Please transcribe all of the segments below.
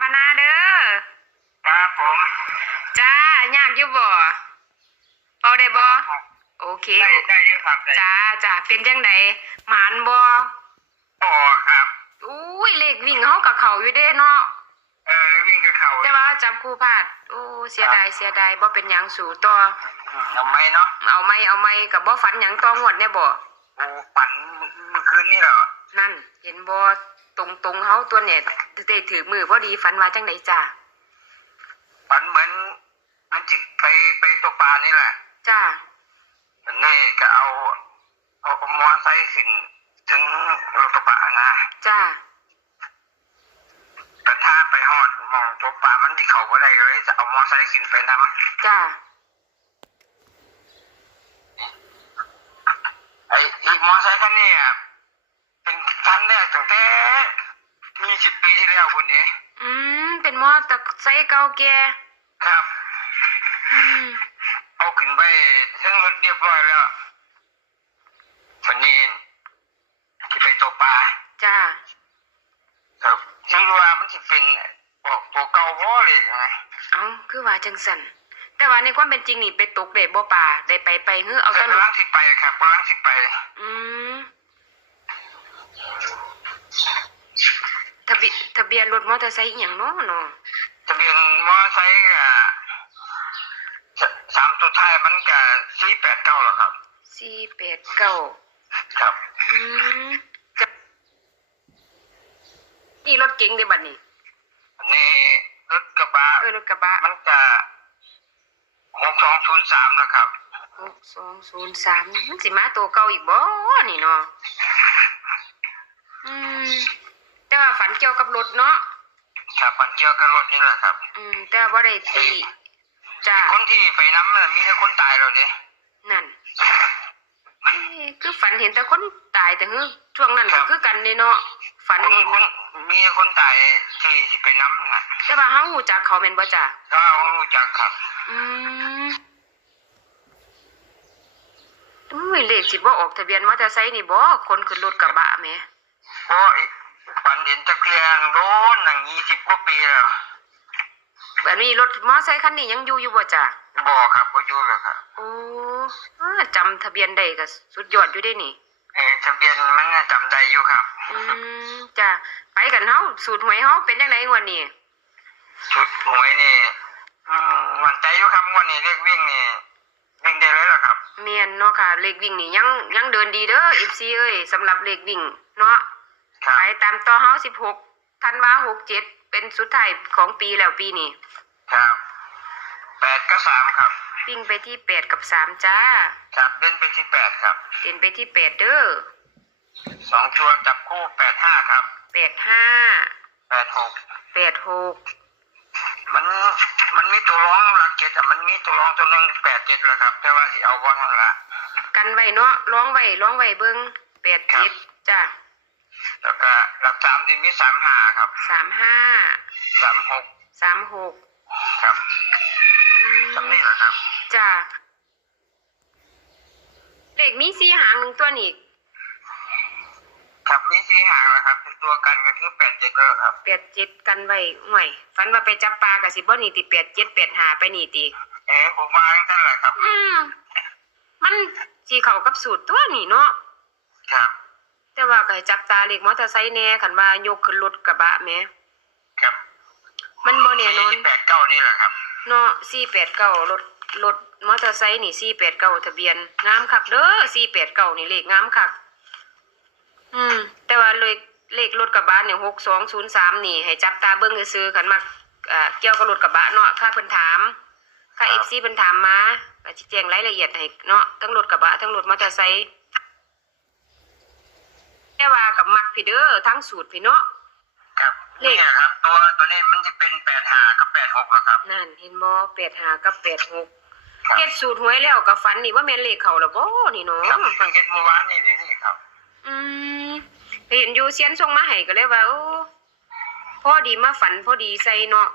มานาเด้อครับผมจ้ายากอยู่บ่เป่าได้บ่โอเคได้ได้เยอะครับได้จ้าจ้าเป็นจังไดหมานบ่พอครับอุ้ยเลขวิ่งเฮากับเขาอยู่เด้เนาะเออแล้ววิ่งกับเขาแต่ว่าจับคู่พลาดโอ้เสียดายเสียดายบ่เป็นหยังสู่ต่อทำไมเนาะเอาไหม่เอาไหม่กับบ่ฝันหยังต่องวดแน่บ่โอ้ฝันเมื่อคืนนี่เหรอนั่นเห็นบ่ ตรงตรงๆเฮาตัวเนี่ยได้ถือมือพอดีฝันว่าจังไดจ้าฝันเหมือนมันจิตไปไปตกปลานี่แหละจ้าอันนี่ก็เอาเอาเอามอไซค์ขึ้นถึงรถกระบะนะจ้าแต่ถ้าไปหอดมองตัวปลามันที่เขาก็ได้ก็เลยจะเอามอไซค์ขึ้นไปนำจ้า ไอ้ไอีมอไซค์คันนี้อะเป็นคันแรกตั้งแต่ยี่สิบ ปีที่แล้วคุณนี้อืม เป็นมอตะไซค์เก่าแก่ครับ อืม เอาขึ้นไปทั้งรถเรียบร้อยแล้ววันนี้ที่ไปตกปลาจ้าครับคิดว่ามันจะเป็นออกตัวเก่าพ่อเลยนะเอาคือว่าจังสันแต่ว่าในความเป็นจริงนี่ไปตกได้บ่ป่าได้ไปไปเฮือเอาแต่ตะลุกำลังสิไปครับกำลังสิไป อืมทะเบียนทะเบียนรถมอเตอร์ไซค์อหย่างเนาะเนาะทะเบียนมอไซค์อะสสามตัวท้ายมันกับสี่แปดเก้าหรอครับ สี่แปดเก้าครับ อืมจะนี่รถเก๋งเด้บัดนี้ อันนี้รถกระบะเออรถกระบะมันกับหกสองศูนย์สามนะครับ หกสองศูนย์สามมันสิมาตัวเก่าอีกบ่นี่เนาะอืมแต่ว่าฝัน เกี่ยวกับรถเนาะครับมันเกี่ยวกับรถนี่แหละครับ อืม แต่ว่าบ่ได้ตีจ้าคนที่ไปน้ำน่ะมีแต่คนตายแล้วเด้นั่นเอ๊ะคือฝันเห็นแต่คนตายแต่คือช่วงนั้นก็คือกันเลยเนาะฝันมีเห็นคนมีคนตายที่ที่ไปน้ำนะแต่ว่าเฮารู้จักเขาแม่นบ่จ้ะก็รู้จักครับ อืมอุ้ยเลขสิบ่ออกทะเบียนมอเตอร์ไซค์นี่บ่คนขึ้นรถกระบะแหมเพราะปันเห็นตะเกียงโดนหนังยี่สิบกว่าปีแล้วแบบนี้รถมอเตอร์ไซค์คันนี้ยังอยู่อยู่บ่จ้ะบอกครับว่าอยู่แล้วครับโอ้อ่าจำทะเบียนได้ก็สุดยอดอยู่เด้นี่เออทะเบียนมันน่ะจำได้อยู่ครับอืมจ้ะไปกันเฮาสูตรหวยเฮาเป็นจังไดงวดนี้ชุดหวยนี่อืมหวันใจอยู่ครับวันนี้เรียกวิ่งนี่วิ่งได้เลยเหรอครับแม่นเนาะค่ะเลขวิ่งนี่ยังยังเดินดีเด้อ FC เอ้ยสำหรับเลขวิ่งเนาะ ครับ ไปตามต่อเฮา16ธันวา67เป็นสุดท้ายของปีแล้วปีนี้ครับแปดก็สามครับ วิ่งไปที่8กับ3จ้าครับเล่นไปที่แปดครับเด่นไปที่8เด้อสองตัวจับคู่แปดห้าครับ85แปดหก86มันมันมีตัวร้องหลักเจ็ดอะมันมีตัวร้องตัวหนึ่งแปดเจ็ดแหละครับ แต่ว่าที่เอาวันละ กันไว้เนาะร้องไว้ร้องไว้เบิ่ง87จ้า แล้วก็หลักสามที่มีสามห้าครับ35สามหก36ครับอืมสำนี่แหละครับ จ้าเลขมีสีหางหนึ่งตัวนี่ครับมีสี่หางนะครับ เป็นตัวกันก็คือแปดเจ็ดแล้วครับแปดเจ็ดกันไว้ห่วยฝันว่าไปจับปลากับสิบ่นี่ติแปดเจ็ดแปดหาไปนี่ติเออผมว่าทั้งนั้นแหละครับอืมมันสีเข้ากับสูตรตัวนี่เนาะครับ แต่ว่าก็ให้จับตาเลขมอเตอร์ไซค์แหน่คันว่ายกขึ้นรถกระบะแหมครับมันบ่แน่นอนแปดเก้านี่แหละครับ เนาะสี่แปดเก้ารถรถมอเตอร์ไซค์นี่สี่แปดเก้าทะเบียนงามคักเด้อสี่แปดเก้านี่เลขงามคักอืม แต่ว่าเลขเลขรถกระบะเนี่ยหกสองศูนย์สามนี่ ให้จับตาเบิ้งซื้อๆกันมักอ่าเกี่ยวกับรถกระบะเนาะค่าเพิ่นถามค่าคเอรับฟซีเพิ่นถามมาก็สิแจ้งรายละเอียดให้เนาะทั้งรถกระบะทั้งรถมอเตอร์ไซค์แต่ว่ากับมัก พี่เด้อทั้งสูตรพี่เนาะครับเลขนี่ครับ ตัวตัวนี้มันจะเป็นแปดหากับแปดหกนะครับ นั่นเห็นบ่แปดหากับแปดหกครับเฮ็ดสูตรหวยแล้วกับฝันนี่ว่าแม่นเลขเขาแล้วบ่นี่เนาะครับเพิ่งเก็ตเมื่อวานนี่นี่ครับ อืมเห็นอยู่เซียนส่งมาให้ก็เลยว่าโอ้พอดีมาฝันพอดีใส่เนาะ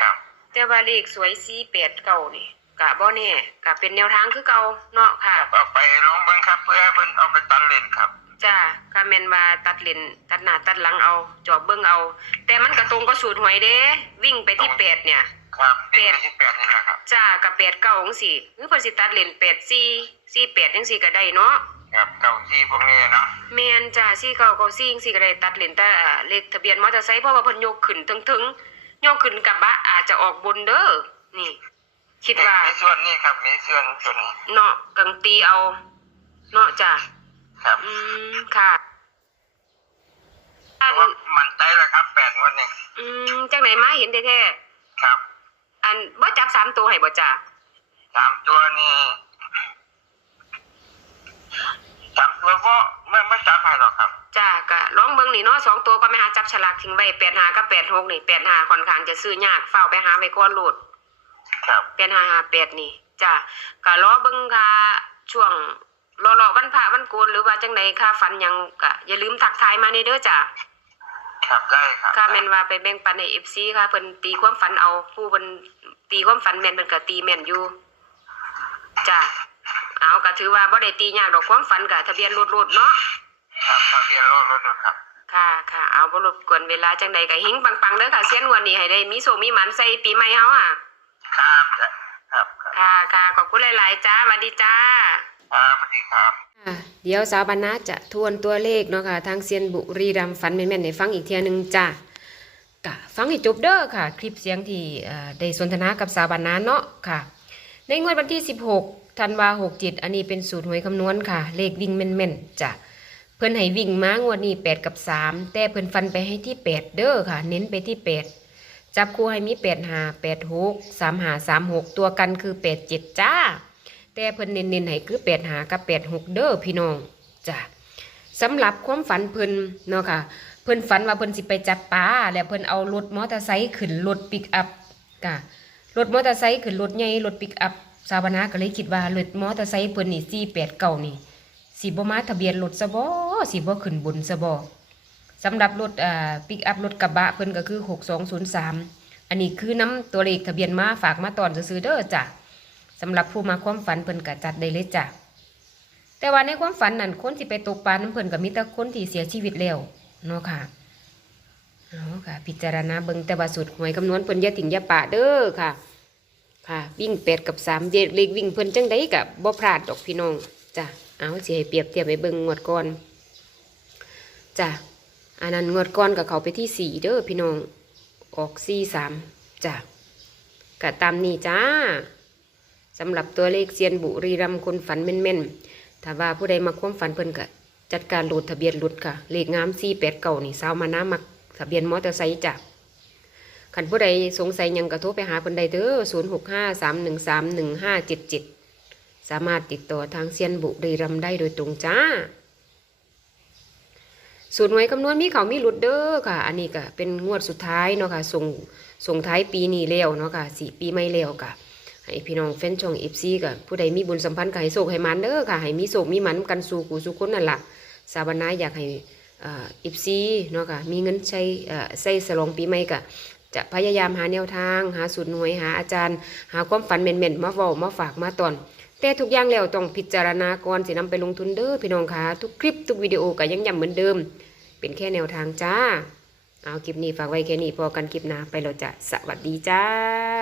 ครับ แต่ว่าเลขสวยสี่แปดเก่านี่กะบ่แน่กะเป็นแนวทางคือเก่าเนาะค่ะเอาไปลองเบิ่งครับ เพื่อให้เพิ่นเอาไปตัดเล่นครับอ จ้าก็แม่นว่าตัดเลนตัดหน้าตัดหลังเอา จอบเบิ่งเอา แต่มันก็ตรงก็สูตรหวยเด้ วิ่งไปที่แปดเนี่ย ครับเป็นที่แปดนี่แหละครับ จ้ากับแปดเก้าจังซี่หรือเพิ่นสิตัดเลนแปดสี่สี่แปดจังซี่ก็ได้เนาะครับเก้าที่พวกนี้เนาะแม่นจ้าสี่เก้าเก้าสี่จังซี่ก็ได้ตัดเลนแต่อ่าเลขทะเบียนมอเตอร์ไซค์เพราะว่าเพิ่นยกขึ้นถึงๆยกขึ้นกระบะอาจจะออกบนเด้อนี่ คิดว่ามีส่วนนี้ครับมีส่วนส่วนนี้เนาะกังตีเอา เนาะจ้า ครับอืมค่ะอันว่ามันใจแล้วครับแปดวันนี้อืมจังไหนมาเห็นแท้ๆครับ อันบ่จับสามตัวให้บ่จ้าสามตัวนี่สามตัวก็ไม่ไม่จับให้หรอกครับจ้ากะลองเบิ่งนี่เนาะสองตัวก็ไม่หาจับฉลากทิ้งไว้แปดหากับแปดหกนี่แปดหาค่อนข้างจะซื้อยากเฝ้าวไปหาไว้ก่อนโหลดครับแปดหาหาแปดนี่จ้ากะรอเบิ่งค่ะช่วง รอรอวันพระวันโกนหรือว่าจังใดค่ะฝันหยังกะอย่าลืมทักทายมาในเด้อจ้าครับได้ครับค่ะแม่นว่าไปแบ่งปันใน FC ค่ะเพิ่นตีความฝันเอาผู้เพิ่นตีความฝันแม่นเพิ่นก็ตีแม่นอยู่จ้าเอาก็ถือว่าบ่ได้ตียากดอกความฝันกะทะเบียนรถๆเนาะครับทะเบียนรถรถรถครับค่ะค่ะเอาบ่รบกวนเวลาจังใดก็หิงปังๆเด้อค่ะเสียนงวันนี้ให้ได้มีโชคมีหมันใส่ปีใหม่เฮาอะครับครับครับค่ะค่ะขอบคุณหลายๆจ้าสวัสดีจ้า ครับสวัสดีครับเดี๋ยวสาวบรรณาจะทวนตัวเลขเนาะค่ะ ทางเซียนบุรีรัมย์ฝันแม่นๆให้ฟังอีกเทียหนึงจ้ากะฟังให้จบเด้อค่ะ คลิปเสียงที่เอ่อได้สนทนากับสาวบรรณาเนาะค่ะ ในงวดวันที่ 16ธันวา67อันนี้เป็นสูตรหวยคำนวณค่ะ เลขวิ่งแม่นๆจ้ะเพิ่นให้วิ่งมางวดนี้ 8 กับ 3 แต่เพิ่นฟันไปให้ที่ 8 เด้อค่ะ เน้นไปที่ 8 จับคู่ให้มี 8 5 8 6 3 5 3 6 ตัวกันคือ 8 7 จ้า แต่เพิ่นเน้นๆให้คือ8 5กับ8 6เด้อพี่น้องจ้ะสำหรับความฝันเพิ่นเนาะค่ะเพิ่นฝันว่าเพิ่นสิไปจับปลาแล้วเพิ่นเอารถมอเตอร์ไซค์ขึ้นรถปิกอัพกะรถมอเตอร์ไซค์ขึ้นรถใหญ่รถปิกอัพสาวนาก็เลยคิดว่ารถมอเตอร์ไซค์เพิ่นนี่สี่แปดเก้านี่สิบ่มาทะเบียนรถซะบ่สิบ่ขึ้นบนซะบ่สำหรับรถอ่าปิกอัพรถกระบะเพิ่นก็คือหกสองศูนย์สามอันนี้คือน้ำตัวเลขทะเบียนมาฝากมาตอนซื้อๆเด้อจ้ะ สำหรับผู้มาความฝันเพิ่นก็จัดได้เลยจ้ะแต่ว่าในความฝันนั่นคนที่ไปตกปลาน้ำเพิ่นก็มีแต่คนที่เสียชีวิตแล้วเนาะค่ะเอาค่ะ พิจารณาเบิ่งแต่ว่าสูตรหวยคำนวณเพิ่นย่าถิ่งอย่าปะเด้อค่ะ ค่ะ วิ่งแปดกับสามเด็กเล็กวิ่งเพิ่นจังได้กับบ่พลาดดอกพี่น้องจ้ะเอาสิให้เปรียบเทียบไปเบิ่งงวดก่อนจ้ะอันนั้นงวดก่อนกับเขาไปที่สี่เด้อพี่น้องออกสี่สามจ้ะก็ตามนี้จ้า สำหรับตัวเลขเซียนบุรีรัมคนฝันแม่นๆถ้าว่าผู้ใดมาความฝันเพิ่นก็จัดการหลดทะเบียนรถค่ะ เลขงามสี่แปดเก่านี่สาวมาน้ามักทะเบียนมอเตอร์ไซค์จ้ะขันผู้ใดสงสัยยังกระโทรไปหาคนใดเด้อศูนย์หกห้าสามหนึ่งสามหนึ่งห้าเจ็ดเจ็ดสามารถติดต่อทางเซียนบุรีรัมได้โดยตรงจ้าสูตรหวยคำนวณมีเขามีหลุดเด้อค่ะ อันนี้ก็เป็นงวดสุดท้ายเนาะค่ะส่งส่งท้ายปีนี้แล้วเนาะค่ะสี่ปีไม่แล้วค่ะ ให้พี่น้องแฟนช่องเอฟซีกับผู้ใดมีบุญสัมพันธ์ก็ให้โศกให้มันเด้อค่ะให้มีโศกมีมันกันสู่กูสู่คนนั่นละสาบานายอยากให้เอฟซีเนาะค่ะมีเงินใช้ใส่สลองปีใหม่กะจะพยายามหาแนวทาง หาสูตรหน่วยหาอาจารย์ หาความฝันเม่นๆมาเว้ามาฝากมาตอน แต่ทุกอย่างแล้วต้องพิจารณาก่อนสินำไปลงทุนเด้อพี่น้องค่ะทุกคลิปทุกวิดีโอก็ยังย้ำเหมือนเดิม เป็นแค่แนวทางจ้า เอาคลิปนี้ฝากไว้แค่นี้พอกันคลิปหน้าไปแล้วจ้ะสวัสดีจ้า